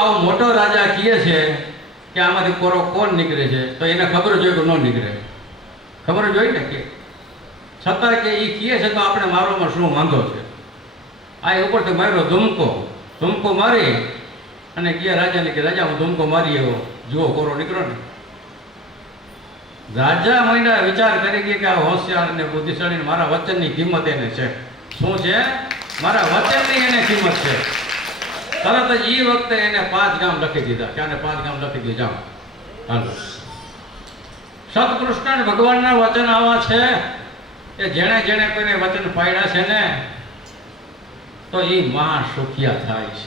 આવો મોટો રાજા કહે છે કે આમાંથી કોરો કોણ નીકળે છે, તો એને ખબર જ હોય કે ન નીકળે, ખબર જ હોય ને કે છતાં કે એ કહે છે તો આપણે મારવામાં શું વાંધો છે. આ ઉપરથી માર્યો ધૂમકો મારી અને ગયા રાજાને કે રાજા હું ધૂમકો મારી એવો જુઓ કોરો નીકળો ને. રાજા મહિના વિચાર કરી ગયા કે આ હોશિયાર અને બુદ્ધિશાળી મારા વચનની કિંમત એને છે. શું છે? મારા વચનની એને કિંમત છે. તરત જ એ વખતે એને 5 ગામ લખી દીધા કે આને 5 ગામ લખી દીધા. હાલો, સત્કૃષ્ણ ભગવાનના વચન આવા છે કે જેણે જેણે કોઈને વચન પાડ્યા છે ને તો એ મહા સુખિયા થાય છે.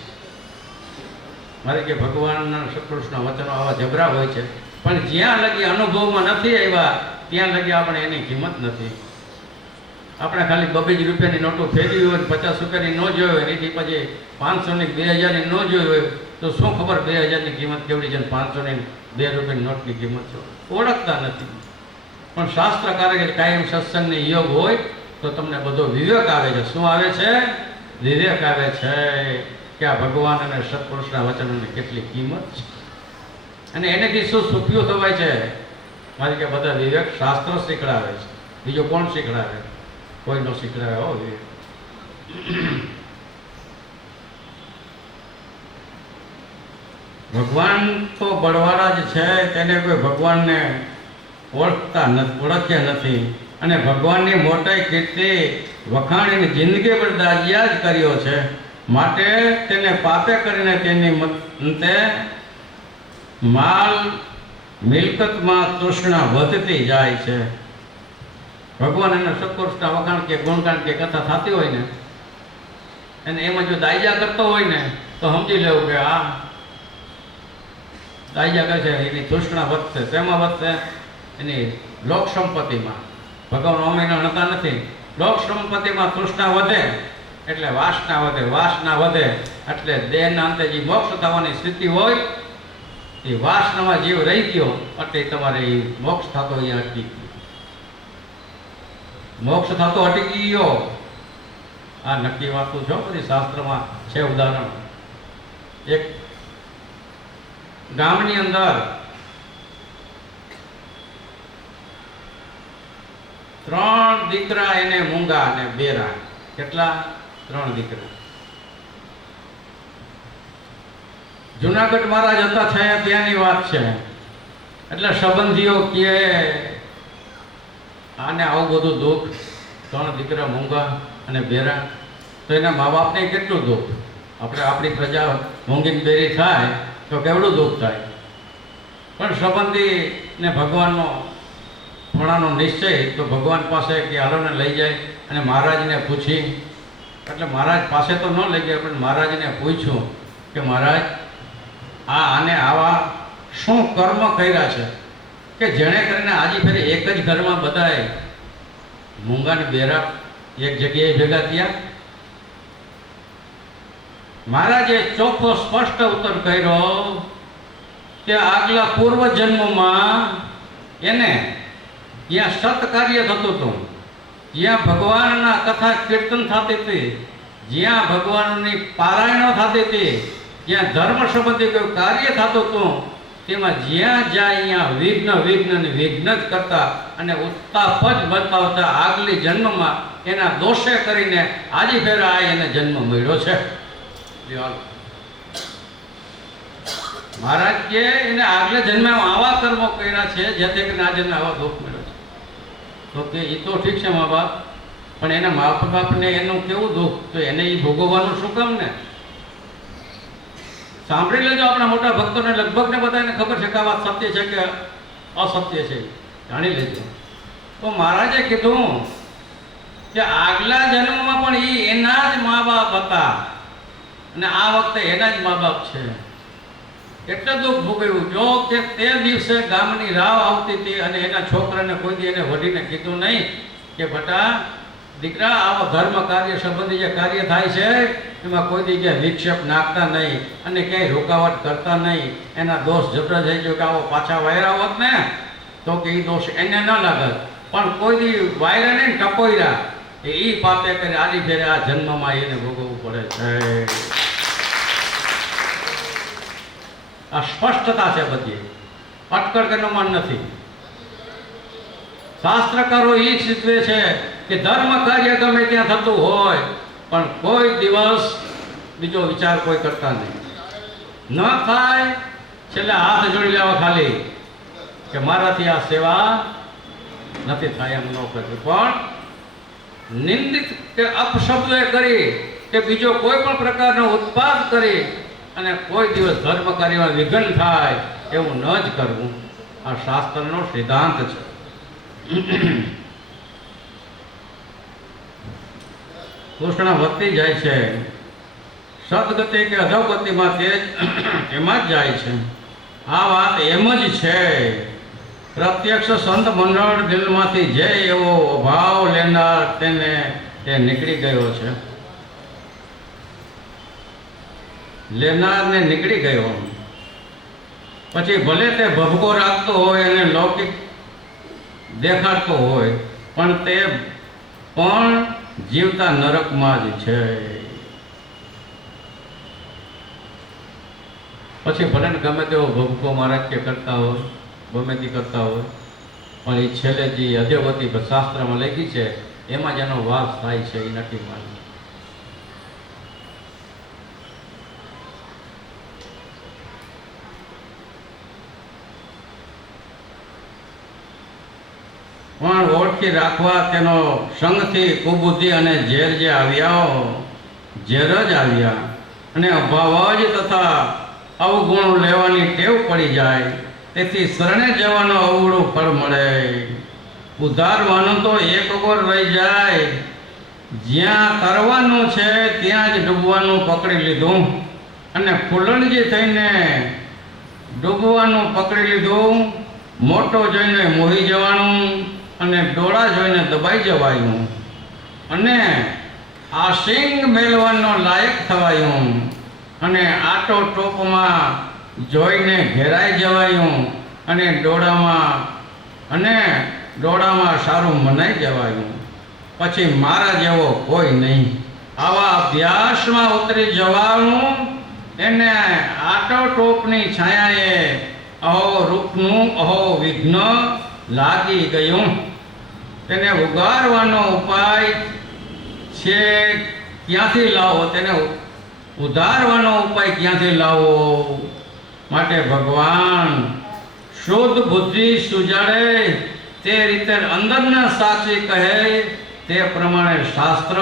મારે કે ભગવાનના સત્કૃષ્ણ વચનો આવા જબરા હોય છે, પણ જ્યાં લગી અનુભવમાં નથી આવ્યા ત્યાં લગી આપણે એની કિંમત નથી. આપણે ખાલી 22 રૂપિયાની નોટો ફેરવી હોય, 50 રૂપિયાની ન જોઈ હોય, એથી પછી 500ની 2000ની ન જોઈ હોય તો શું ખબર 2000ની કિંમત કેવડી છે, 500ની 2 રૂપિયાની નોટની કિંમત છે, ઓળખતા નથી. પણ શાસ્ત્રકારે કે કાયમ સત્સંગની યોગ હોય તો તમને બધો વિવેક આવે છે. શું આવે છે? વિવેક આવે છે કે આ ભગવાન અને સત્પુરુષના વચનોની કેટલી કિંમત છે અને એનેથી શું સુખીઓ થવાય છે. મારી કે બધા વિવેક શાસ્ત્ર શીખડાવે છે, બીજો કોણ શીખડાવે? કોઈ ન શીખડાવે હો વિવેક. ભગવાન તો બળવાળા જ છે, તેને કોઈ ભગવાનને ઓળખ્યા નથી અને ભગવાનની મોટાઈ કીર્તિ વખાણીની જિંદગી પર દાજિયા જ કર્યો છે. માટે તેને પાપે કરીને તેની અંતે માલ મિલકતમાં તૃષ્ણા વધતી જાય છે. ભગવાન એના સત્પુરુષના વખાણ કે ગુણગાન કે કથા થતી હોય ને અને એમાં જો દાયજા કરતો હોય ને તો સમજી લેવું કે આ દાયજા કરે છે, એની તૃષ્ણા વધશે. તેમાં વધશે એની લોક સંપત્તિમાં. ભગવાન અમીના હણતા નથી. લોક સંપત્તિમાં તૃષ્ણા વધે એટલે વાસના વધે, વાસના વધે એટલે દેહના અંતે જે મોક્ષ થવાની સ્થિતિ હોય એ વાસનામાં જીવ રહી ગયો એટલે તમારે એ મોક્ષ થતો અહીંયા અટકી ગયો. મોક્ષ થતો અટકી ગયો. આ નક્કી વાતું છો, બધી શાસ્ત્રમાં છે ઉદાહરણ. એક ગામની અંદર 3 દીકરા એને મૂંગા અને બેરા. કેટલા? 3 દીકરા. જુનાગઢ મહારાજ હતા છાયા ત્યાંની વાત છે. એટલે સંબંધીઓ કહે આને આવું બધું દુઃખ, 3 દીકરા મૂંગા અને બેરા, તો એના મા બાપને કેટલું દુઃખ. આપણે આપણી પ્રજા મૂંગી બેરી થાય તો કેવડું દુઃખ થાય. પણ સંબંધીને ભગવાનનો થોડાનો નિશ્ચય તો ભગવાન પાસે કે હાલોને લઈ જાય અને મહારાજને પૂછી. એટલે મહારાજ પાસે તો ન લઈ ગયા પણ મહારાજને પૂછ્યું કે મહારાજ આને આવા શું કર્મ કર્યા છે કે જેણે કરીને આજે ફરી એક જ ઘરમાં બધાએ મૂંગાની બેરા એક જગ્યાએ ભેગા થયા. મહારાજે ચોખ્ખો સ્પષ્ટ ઉત્તર કર્યો કે આગલા પૂર્વ જન્મમાં એને જ્યાં સત્કાર્ય થતું હતું, જ્યાં ભગવાનના કથા કીર્તન થતી હતી, જ્યાં ભગવાનની પારાયણો થતી હતી, જ્યાં ધર્મ સંબંધી કોઈ કાર્ય થતું હતું, તેમાં જ્યાં જાય અહીંયા વિઘ્ન જ કરતા અને ઉત્તાપ જ બતાવતા આગલી જન્મમાં એના દોષે કરીને આજે ફેરા એને જન્મ મળ્યો છે. મહારાજ કે એને આગલે જન્મમાં આવા કર્મો કર્યા છે જેથી કરીને આ જન્મે આવા દુઃખ મળ્યો છે. તો કે એ તો ઠીક છે મા બાપ, પણ એના મા બાપને એનું કેવું દુઃખ, તો એને એ ભોગવવાનું શું કામ ને? સાંભળી લેજો આપણા મોટા ભક્તોને, લગભગ ને બધાને ખબર છે કે આ વાત સત્ય છે કે અસત્ય છે, જાણી લેજો. તો મહારાજે કીધું કે આગલા જન્મમાં પણ એ એના જ મા બાપ હતા અને આ વખતે એના જ મા બાપ છે. એટલે દુઃખ ભોગવ્યું. જો કે તે દિવસે ગામની રાવ આવતી હતી અને એના છોકરાને કોઈ દી એને વડીને કીધું નહીં કે બટા દીકરા આવો ધર્મ કાર્ય સંબંધી જે કાર્ય થાય છે એમાં કોઈ દી ક્યાંય વિક્ષેપ નાખતા નહીં અને ક્યાંય રોકાવટ કરતા નહીં. એના દોષ જબરા થઈ ગયો કે આવો પાછા વાયરા હોત ને તો કે એ દોષ એને ન લાગત, પણ કોઈ દી વાયરા નહીં ટપોયરા એ પાપે કરી આલી ફેરે આ જન્મમાં એને ભોગવવું પડે છે. આ સ્પષ્ટતા છે બધી, અટકળ કે અનુમાન નથી. શાસ્ત્રકારો એ સૂચવે છે કે ધર્મ કાર્ય ગમે ત્યાં થતું હોય પણ કોઈ દિવસ બીજો વિચાર કોઈ કરતા નહીં. ન થાય છેલ્લે હાથ જોડી લેવા ખાલી કે મારાથી આ સેવા નથી થાય એમ ન કરવી. પણ નિંદિત કે અપશબ્દો કરી કે બીજો કોઈ પણ પ્રકારનો ઉત્પાદ કરી અને કોઈ દિવસ ધર્મ કાર્યમાં વિઘ્ન થાય એવું ન જ કરવું, આ શાસ્ત્રનો સિદ્ધાંત છે. કૃષ્ણ વધતી જાય છે, સદગતિ કે અધોગતિમાં તે એમાં જ જાય છે. આ વાત એમ જ છે. પ્રત્યક્ષ સંત મંડળ દિલમાંથી જે એવો ભાવ લેનાર તેને તે નીકળી ગયો છે, લેનારને નીકળી ગયો. પછી ભલે તે ભભકો રાખતો હોય અને લૌકિક દેખાડતો હોય પણ તે પણ જીવતા નરકમાં જ છે. પછી ભલે ગમે તેવો ભભકો મારાક્ય કરતા હોય, ગમે તે કરતા હોય, પણ એ છેલ્લે જે અધોગતિ શાસ્ત્રમાં લખી છે એમાં જેનો વાસ થાય છે એ નથી માનવું. પણ ઓળખી રાખવા તેનો સંગથી કુબુદ્ધિ અને ઝેર જે આવ્યા, ઝેર જ આવ્યા અને અભાવ જ તથા અવગુણ લેવાની ટેવ પડી જાય. તેથી શરણે જવાનો અવળું ફળ મળે. ઉધારવાનું તો એક ઓર રહી જાય. જ્યાં તરવાનું છે ત્યાં જ ડૂબવાનું પકડી લીધું અને ફૂલણજી થઈને ડૂબવાનું પકડી લીધું. મોટો જોઈને મોહી જવાનું અને ડોળા જોઈને દબાઈ જવાયું અને આસિંગ મેળવાનો લાયક થવાયું અને આટો ટોપમાં જોઈને ઘેરાઈ જવાયું અને ડોળામાં સારું મનાઈ જવાયું. પછી મારા જેવો કોઈ નહીં. આવા અભ્યાસમાં ઉતરી જવાનું એને આટો ટોપની છાયાએ અહો રૂપનું અહો વિઘ્ન લાગી ગયું. તેને ઉગારવાનો ઉપાય છે ક્યાંથી લાવો, તેને ઉધારવાનો ઉપાય ક્યાંથી લાવો? માટે ભગવાન શુદ્ધ બુદ્ધિ સુજાડે તે રીતે અંદરના સાચી કહે તે પ્રમાણે શાસ્ત્ર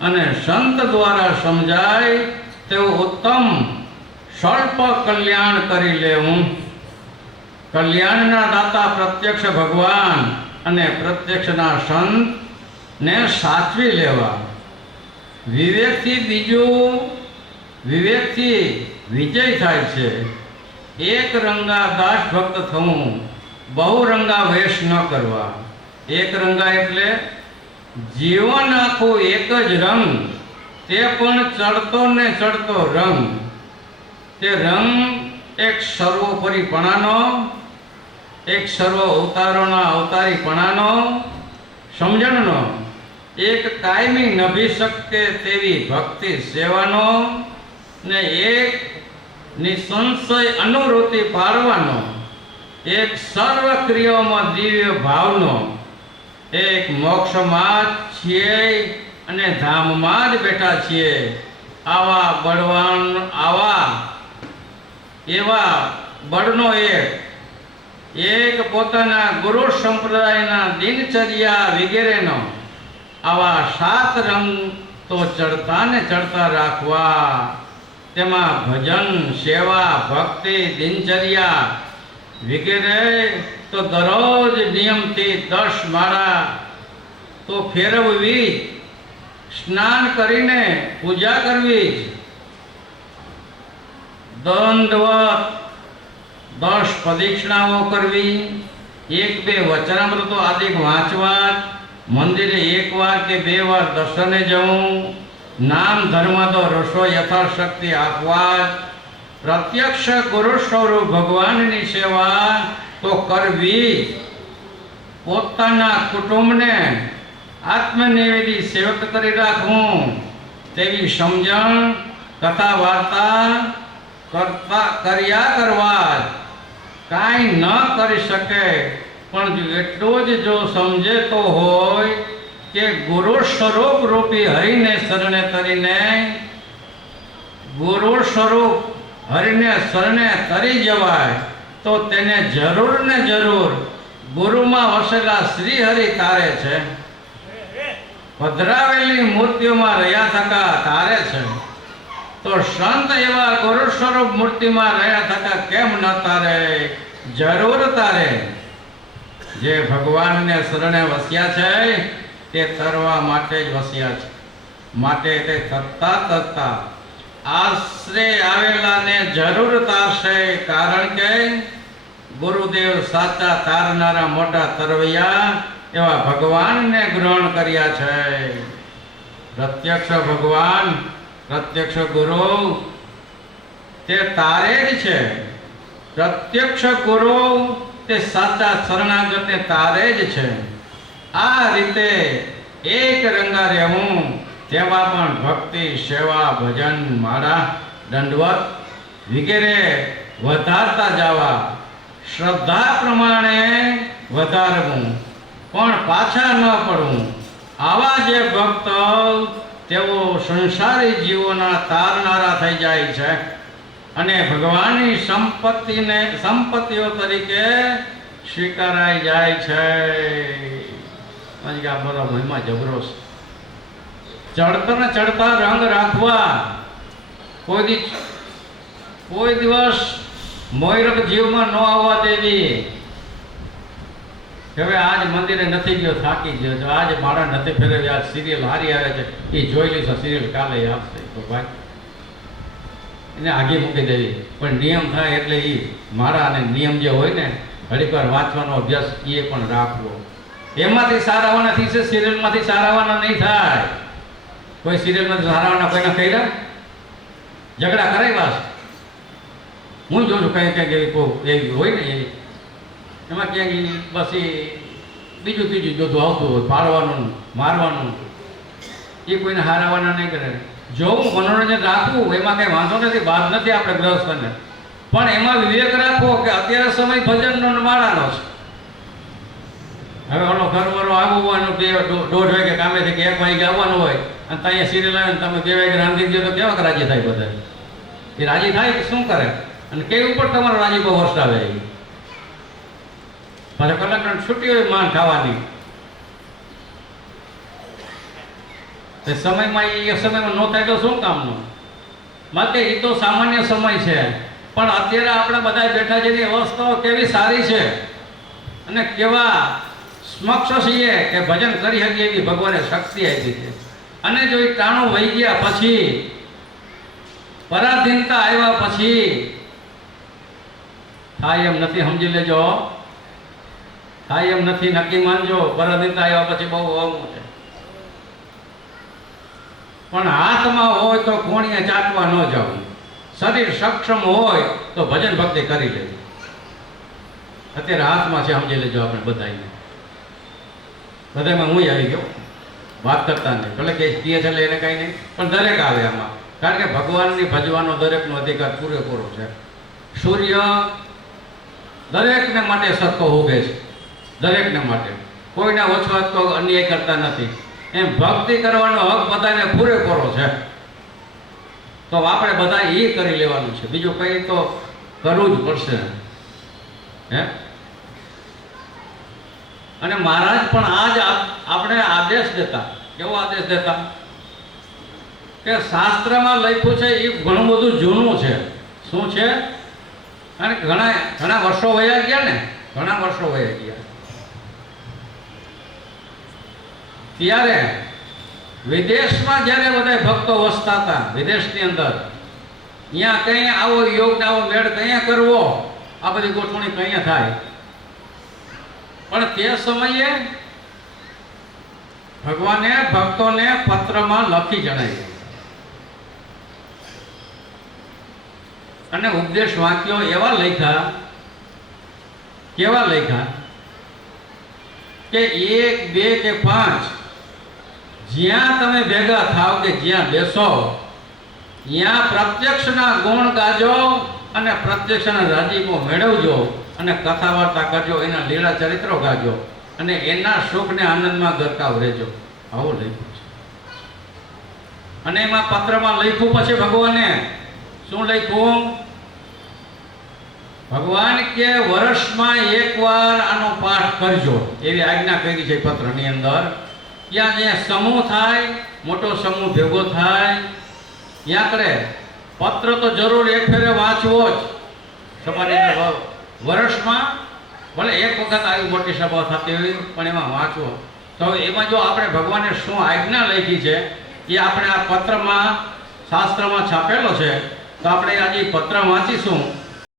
અને સંત દ્વારા સમજાય તેવું ઉત્તમ સ્વલ્પ કલ્યાણ કરી લેવું. કલ્યાણના દાતા પ્રત્યક્ષ ભગવાન અને પ્રત્યક્ષના સંત ને સાચવી લેવા. વિવેકથી વિજય થાય છે. એક રંગા દાસ ભક્ત થવું, બહુ રંગા વેશ ન કરવા. એક રંગા એટલે જીવન આખું એક જ રંગ, તે પણ ચડતો ને ચડતો રંગ. તે રંગ એક સર્વોપરીપણાનો, એક સર્વ અવતારોના અવતારીપણાનો, સમજણનો, એક કાયમી નભી શકે તેવી ભક્તિ સેવાનો ને એક નિસંશય અનુવૃત્તિ પાડવાનો, એક સર્વ ક્રિયાઓમાં દિવ્ય ભાવનો, એક મોક્ષમાં જ છીએ અને ધામમાં જ બેઠા છીએ. એવા બળનો એક પોતાના ગુરુ સંપ્રદાયના દિનચર્યા વગેરેનો આવા 7 રંગ તો ચડતા ને ચડતા રાખવા. તેમાં ભજન, સેવા, ભક્તિ, દિનચર્યા વગેરે તો દરરોજ નિયમથી 10 માળા તો ફેરવવી, સ્નાન કરીને પૂજા કરવી, દંડવત 10 પ્રદક્ષિણાઓ કરવી, 1-2 વચનામૃતો આદિ વાંચવા, મંદિરે 1 વાર કે 2 વાર દર્શને જવું, નામ ધર્મ તો રસોઈ યથાશક્તિ આપવા, પ્રત્યક્ષ ગુરુ સ્વરૂપ ભગવાનની સેવા તો કરવી, પોતાના કુટુંબને આત્મનિવેદી સેવક કરી રાખવું તેવી સમજણ, કથા વાર્તા કર્યા કરવા કાંઈ ન કરી શકે, પણ જો એટલું જ જો સમજેતો હોય કે ગુરુ સ્વરૂપ રૂપી હરિને શરણે તરીને, ગુરુ સ્વરૂપ હરિને શરણે તરી જવાય તો તેને જરૂર ને જરૂર ગુરુમાં વસેલા શ્રી હરિ તારે છે. પધરાવેલી મૂર્તિઓમાં રહ્યા થકા તારે છે, તો સંત એવા ગુરુ સ્વરૂપ મૂર્તિમાં રહ્યા થકા કેમ ન તારે? જરૂર તારે. જે ભગવાનને શરણે વસ્યા છે તે તરવા માટે જ વસ્યા છે, માટે તે તરતા આશરે આવેલાને જરૂર તારશે. કારણ કે ગુરુદેવ સાચા તારનારા મોટા તરવૈયા એવા ભગવાનને ગ્રહણ કર્યા છે. પ્રત્યક્ષ ભગવાન, પ્રત્યક્ષ ગુરુ તે તારે જ છે. પ્રત્યક્ષ ગુરુ તે સાચા શરણાગતને તારે જ છે. આ રીતે એક રંગા રહેવું, તેમાં પણ ભક્તિ, સેવા, ભજન, માળા, દંડવત વગેરે વધારતા જવા, શ્રદ્ધા પ્રમાણે વધારવું, પણ પાછા ન પડવું. આવા જે ભક્ત તેઓ સંસારી જીવોના તારનારા થઈ જાય છે અને ભગવાનની સંપત્તિઓ તરીકે સ્વીકારાઈ જાય છે. આ બધો મહિમા જબરો છે. ચડતા ને ચડતા રંગ રાખવા, કોઈ દિવસ મોયરક જીવમાં ન આવવા દેવી. હવે આજ મંદિરે નથી ગયો, થાકી ગયો તો આજ મારા નથી ફેરવી, આજ સિરિયલ હારી આવે છે એ જોઈ લઈશ, સિરિયલ કાલે આવશે તો ભાઈ એને આગે મૂકી દેવી. પણ નિયમ થાય એટલે એ મારા અને નિયમ જે હોય ને ઘડીક વાર વાંચવાનો અભ્યાસ એ પણ રાખવો. એમાંથી સારાવાના થશે, સિરિયલમાંથી સારાવાના નહીં થાય. કોઈ સિરિયલમાંથી સારાવાના કોઈને કર્યા ઝઘડા કરાવ્યા છે. હું જોઉં છું કંઈ કંઈક એવી હોય ને એમાં ક્યાંક બસ એ બીજું ત્રીજું જોતું આવતું હોય, પાડવાનું, મારવાનું, એ કોઈને હારાવાના નહીં કરે. જોવું, મનોરંજન રાખવું, એમાં કંઈ વાંધો નથી, બાદ નથી આપણે ગ્રહસ્થને, પણ એમાં વિવેક રાખવો કે અત્યારે સમય ભજનનો ને માળાનો છે. હવે ઓલો ઘરવાળો આવવું હોય, 2:30 વાગે કામેથી કે 1 વાગે આવવાનું હોય અને ત્યાં સિરિયલ આવે ને તમે 2 વાગે રાંધી દો તો કેવા રાજી થાય બધા? એ રાજી થાય કે શું કરે? અને કેવી ઉપર તમારો રાજીપો વરસાવે. પાછા કલાકની છૂટી હોય માન ખાવાની, એ સમયમાં ન થાય તો શું કામનો? માટે એ તો સામાન્ય સમય છે, પણ અત્યારે આપણે બધા બેઠા છે એની અવસ્થાઓ કેવી સારી છે અને કેવા સમક્ષ છીએ કે ભજન કરી શકીએ એવી ભગવાને શક્તિ આપી છે. અને જો એ ટાણું વહી ગયા પછી, પરાધીનતા આવ્યા પછી થાય એમ નથી, સમજી લેજો. થાય એમ નથી, નક્કી માનજો. પરાધીનતા આવ્યા પછી બહુ અવમું છે. પણ હાથમાં હોય તો કોણીએ ચાટવા ન જવું. શરીર સક્ષમ હોય તો ભજન ભક્તિ કરી લેવી. અત્યારે હાથમાં છે, સમજી લેજો. આપણે બધાને બધામાં હું આવી ગયો વાત કરતા નહીં, ભલે કે કહે છે એટલે એને કાંઈ નહીં, પણ દરેક આવે આમાં. કારણ કે ભગવાનની ભજવાનો દરેકનો અધિકાર પૂરેપૂરો છે. સૂર્ય દરેકને માટે સરખો ઉગે છે, દરેકને માટે. કોઈને ઓછો તો અન્યાય કરતા નથી. એમ ભક્તિ કરવાનો હક બધાને પૂરેપૂરો છે. તો આપણે બધા એ કરી લેવાનું છે, બીજું કંઈ તો કરવું જ પડશે. હે, અને મહારાજ પણ આજ આપણે આદેશ દેતા. કેવો આદેશ દેતા? કે શાસ્ત્રમાં લખ્યું છે એ ઘણું બધું જૂનું છે. શું છે? અને ઘણા વર્ષો વયા ગયા ને, ઘણા વર્ષો વયા ગયા. ત્યારે વિદેશમાં જ્યારે બધા ભક્તો વસતા હતા, વિદેશની અંદર, ત્યાં કંઈ આવો યોગ આવો મેળ કંઈ કરવો, આ બધી ગોઠવણી કંઈ થાય. પણ તે સમયે ભગવાને ભક્તોને પત્રમાં લખી જણાવ્યું અને ઉપદેશ વાક્યો એવા લખ્યા, કેવા લખ્યા કે 1, 2 કે 5 જ્યાં તમે ભેગા થાવ કે જ્યાં બેસો ત્યાં પ્રત્યક્ષના ગુણ ગાજો અને પ્રત્યક્ષના રાજીપો મેળવજો અને કથા વાર્તા કરજો, એના લીલા ચરિત્રો ગાજો અને એના સુખને આનંદમાં ગરકાવ રહેજો. આવું લખ્યું છે. અને એમાં પત્રમાં લખ્યું પછી ભગવાને શું લખ્યું? ભગવાન કે વર્ષમાં એકવાર આનો પાઠ કરજો, એવી આજ્ઞા કરી છે પત્રની અંદર. ત્યાં જ્યાં સમૂહ થાય, મોટો સમૂહ ભેગો થાય, ત્યાં કરે પત્ર તો જરૂર એક ફેરે વાંચવો જ. તમારી વર્ષમાં ભલે એક વખત આવી મોટી સભા થતી હોય પણ એમાં વાંચવો. તો એમાં જો આપણે ભગવાને શું આજ્ઞા લખી છે એ આપણે આ પત્રમાં શાસ્ત્રમાં છાપેલો છે. તો આપણે આજે પત્ર વાંચીશું